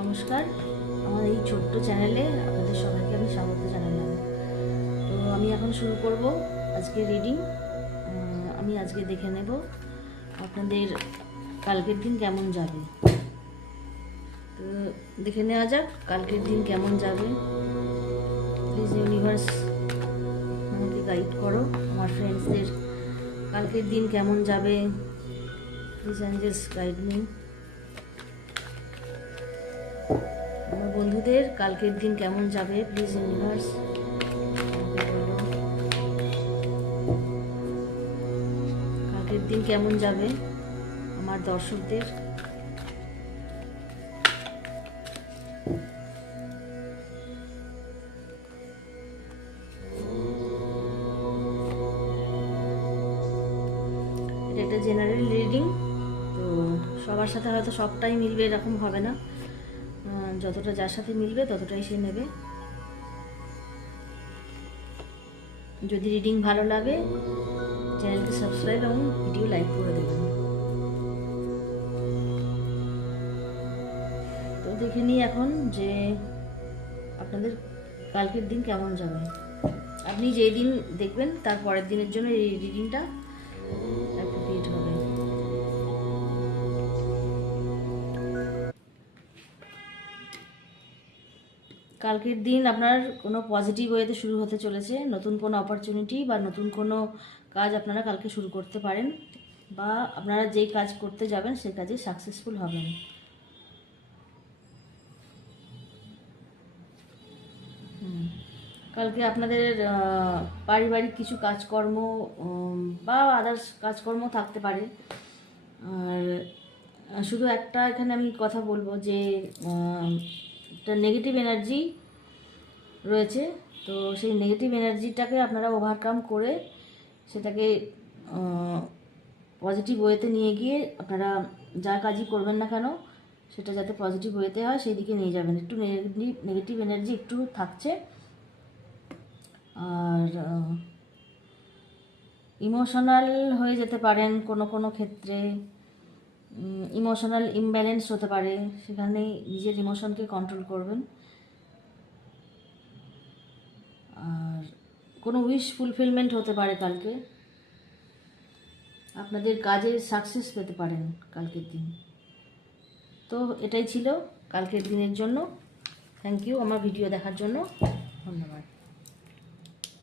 নমস্কার, আমার এই ছোট্ট চ্যানেলে আপনাদের সবাইকে আমি স্বাগত জানালাম। তো আমি এখন শুরু করব আজকে রিডিং। আমি আজকে দেখে নেব আপনাদের কালকের দিন কেমন যাবে। তো দেখে নেওয়া যাক কালকের দিন কেমন যাবে। প্লিজ ইউনিভার্স আমাকে গাইড করো, আমার ফ্রেন্ডসদের কালকের দিন কেমন যাবে। Please Angeles guide me. আমার বন্ধুদের কালকের দিন কেমন যাবে, প্লিজ ইউনিভার্স কালকের দিন কেমন যাবে আমার দর্শকদের। এটা একটা জেনারেল রিডিং, তো সবার সাথে হয়তো সবটাই মিলবে এরকম হবে না, যতটা যার সাথে মিলবে ততটাই সে নেবে। যদি রিডিং ভালো লাগে চ্যানেলকে সাবস্ক্রাইব এবং ভিডিও লাইক করে দেবেন। তো দেখে নিই এখন যে আপনাদের কালকের দিন কেমন যাবে। আপনি যেই দিন দেখবেন তার পরের দিনের জন্য এই রিডিংটা অ্যাপ্রোপ্রিয়েট হবে। কালকের দিন আপনার কোনো পজিটিভ ওয়েতে শুরু হতে চলেছে, নতুন কোনো অপরচুনিটি বা নতুন কোনো কাজ আপনারা কালকে শুরু করতে পারেন, বা আপনারা যেই কাজ করতে যাবেন সেই কাজে সাকসেসফুল হবেন। কালকে আপনাদের পারিবারিক কিছু কাজকর্ম বা আদার্স কাজকর্ম থাকতে পারে। আর শুধু একটা এখানে আমি কথা বলবো যে একটা নেগেটিভ এনার্জি রয়েছে, তো সেই নেগেটিভ এনার্জিটাকে আপনারা ওভারকাম করে সেটাকে পজিটিভ ওয়েতে নিয়ে গিয়ে আপনারা যা কাজই করবেন না কেন সেটা যাতে পজিটিভ ওয়েতে হয় সেই দিকে নিয়ে যাবেন। একটু নেগেটিভ এনার্জি একটু থাকছে, আর ইমোশনাল হয়ে যেতে পারেন কোনো কোনো ক্ষেত্রে, ইমোশনাল ইমব্যালেন্স হতে পারে, সেখানে নিজের ইমোশনকে কন্ট্রোল করবেন। আর কোনো উইশ ফুলফিলমেন্ট হতে পারে কালকে, আপনাদের কাজে সাকসেস পেতে পারেন কালকের দিন। তো এটাই ছিল কালকের দিনের জন্য। থ্যাংক ইউ আমার ভিডিও দেখার জন্য, ধন্যবাদ।